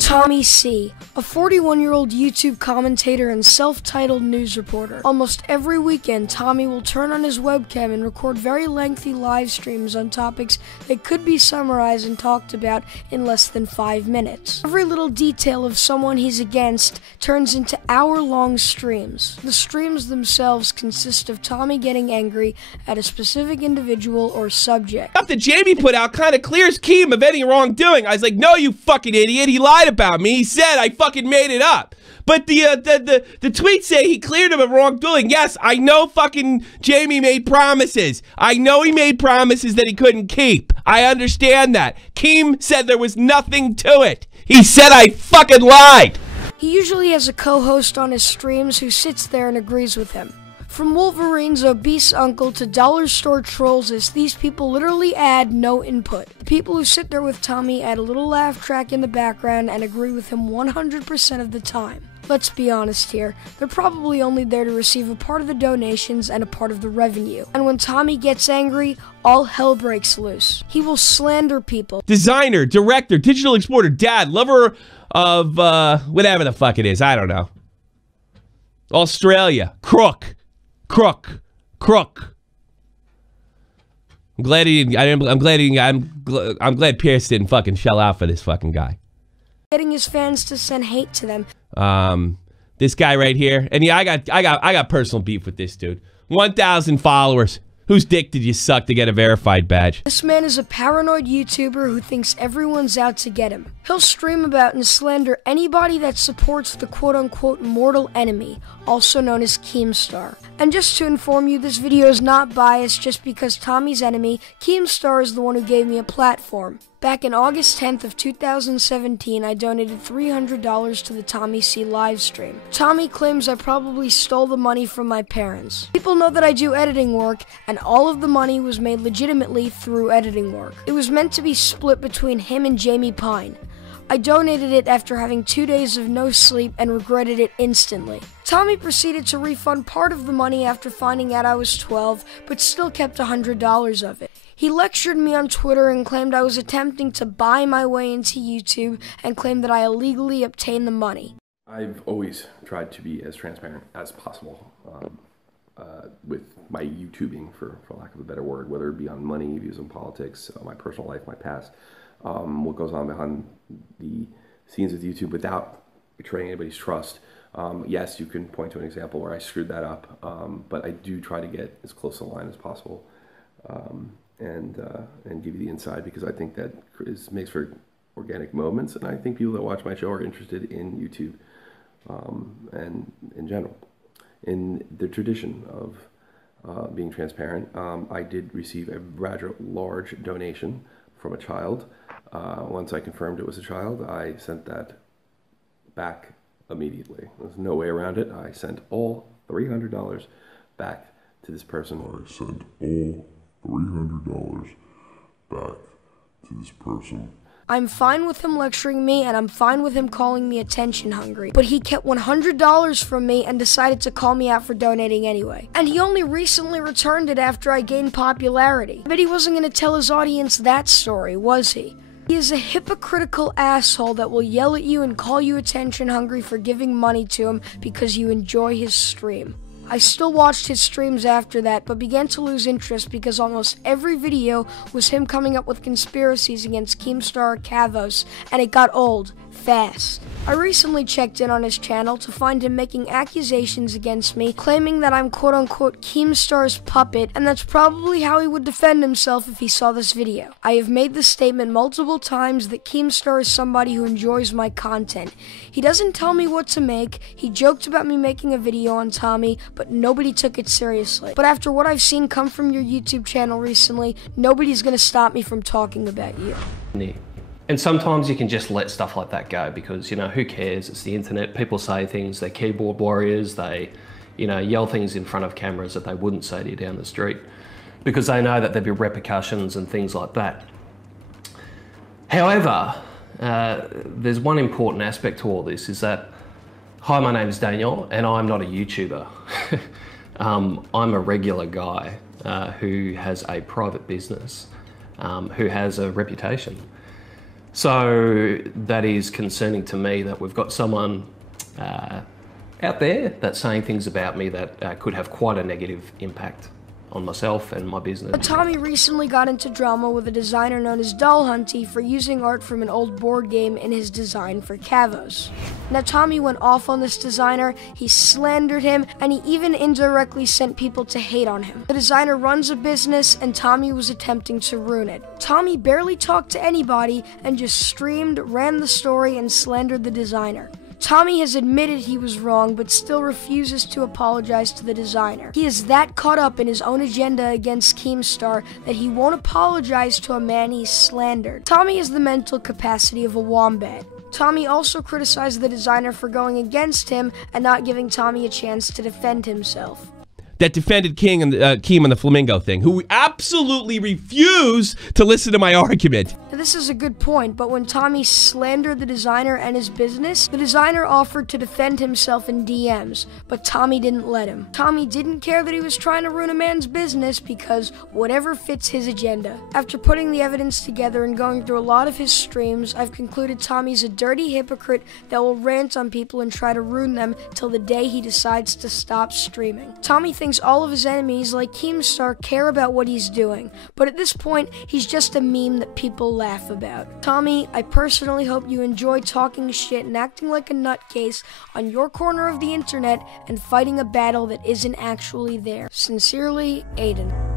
Tommy C., a 41-year-old YouTube commentator and self-titled news reporter. Almost every weekend, Tommy will turn on his webcam and record very lengthy live streams on topics that could be summarized and talked about in less than 5 minutes. Every little detail of someone he's against turns into hour-long streams. The streams themselves consist of Tommy getting angry at a specific individual or subject. Stuff that Jamie put out kind of clears Keem of any wrongdoing. I was like, no, you fucking idiot. He lied about me. He said I fucking made it up. But the tweets say he cleared him of wrongdoing. Yes, I know fucking Jamie made promises. I know he made promises that he couldn't keep. I understand that. Keem said there was nothing to it. He said I fucking lied. He usually has a co-host on his streams who sits there and agrees with him. From Wolverine's obese uncle to dollar store trolls, these people literally add no input. The people who sit there with Tommy add a little laugh track in the background and agree with him 100% of the time. Let's be honest here, they're probably only there to receive a part of the donations and a part of the revenue. And when Tommy gets angry, all hell breaks loose. He will slander people. Designer, director, digital exporter, dad, lover of, whatever the fuck it is, I don't know. Australia, crook. I'm glad Pierce didn't fucking shell out for this fucking guy. Getting his fans to send hate to them. This guy right here, and yeah, I got personal beef with this dude. 1,000 followers. Whose dick did you suck to get a verified badge? This man is a paranoid YouTuber who thinks everyone's out to get him. He'll stream about and slander anybody that supports the quote-unquote mortal enemy, also known as Keemstar. And just to inform you, this video is not biased just because Tommy's enemy, Keemstar, is the one who gave me a platform. Back in August 10th of 2017, I donated $300 to the Tommy C livestream. Tommy claims I probably stole the money from my parents. People know that I do editing work, and all of the money was made legitimately through editing work. It was meant to be split between him and Jamie Pine. I donated it after having 2 days of no sleep and regretted it instantly. Tommy proceeded to refund part of the money after finding out I was 12, but still kept $100 of it. He lectured me on Twitter and claimed I was attempting to buy my way into YouTube and claimed that I illegally obtained the money. I've always tried to be as transparent as possible with my YouTubing, for lack of a better word, whether it be on money, views on politics, my personal life, my past, what goes on behind the scenes of YouTube without betraying anybody's trust. Yes, you can point to an example where I screwed that up, but I do try to get as close to the line as possible. And give you the inside, because I think that makes for organic moments, and I think people that watch my show are interested in YouTube and in general. In the tradition of being transparent, I did receive a rather large donation from a child. Once I confirmed it was a child, I sent that back immediately. There's no way around it. I sent all $300 back to this person. I sent all $300 back to this person. I'm fine with him lecturing me, and I'm fine with him calling me attention hungry. But he kept $100 from me and decided to call me out for donating anyway. And he only recently returned it after I gained popularity. But he wasn't going to tell his audience that story, was he? He is a hypocritical asshole that will yell at you and call you attention hungry for giving money to him because you enjoy his stream. I still watched his streams after that, but began to lose interest because almost every video was him coming up with conspiracies against Keemstar Kavos, and it got old, fast. I recently checked in on his channel to find him making accusations against me, claiming that I'm quote-unquote Keemstar's puppet, and that's probably how he would defend himself if he saw this video. I have made this statement multiple times that Keemstar is somebody who enjoys my content. He doesn't tell me what to make. He joked about me making a video on Tommy, but nobody took it seriously. But after what I've seen come from your YouTube channel recently, nobody's gonna stop me from talking about you. And sometimes you can just let stuff like that go because, you know, who cares? It's the internet. People say things, they're keyboard warriors, they, you know, yell things in front of cameras that they wouldn't say to you down the street because they know that there'll be repercussions and things like that. However, there's one important aspect to all this, is that Hi, my name's Daniel, and I'm not a YouTuber. I'm a regular guy who has a private business, who has a reputation. So that is concerning to me that we've got someone out there that's saying things about me that could have quite a negative impact on myself and my business. But Tommy recently got into drama with a designer known as Dull Hunty for using art from an old board game in his design for Kavos. Now Tommy went off on this designer, he slandered him, and he even indirectly sent people to hate on him. The designer runs a business and Tommy was attempting to ruin it. Tommy barely talked to anybody and just streamed, ran the story, and slandered the designer. Tommy has admitted he was wrong, but still refuses to apologize to the designer. He is that caught up in his own agenda against Keemstar that he won't apologize to a man he's slandered. Tommy has the mental capacity of a wombat. Tommy also criticized the designer for going against him and not giving Tommy a chance to defend himself. That defended Keem on the flamingo thing, who absolutely refused to listen to my argument. Now, this is a good point, but when Tommy slandered the designer and his business, the designer offered to defend himself in DMs, but Tommy didn't let him. Tommy didn't care that he was trying to ruin a man's business because whatever fits his agenda. After putting the evidence together and going through a lot of his streams, I've concluded Tommy's a dirty hypocrite that will rant on people and try to ruin them till the day he decides to stop streaming. Tommy thinks all of his enemies, like Keemstar, care about what he's doing, but at this point, he's just a meme that people laugh about. Tommy, I personally hope you enjoy talking shit and acting like a nutcase on your corner of the internet and fighting a battle that isn't actually there. Sincerely, Aiden.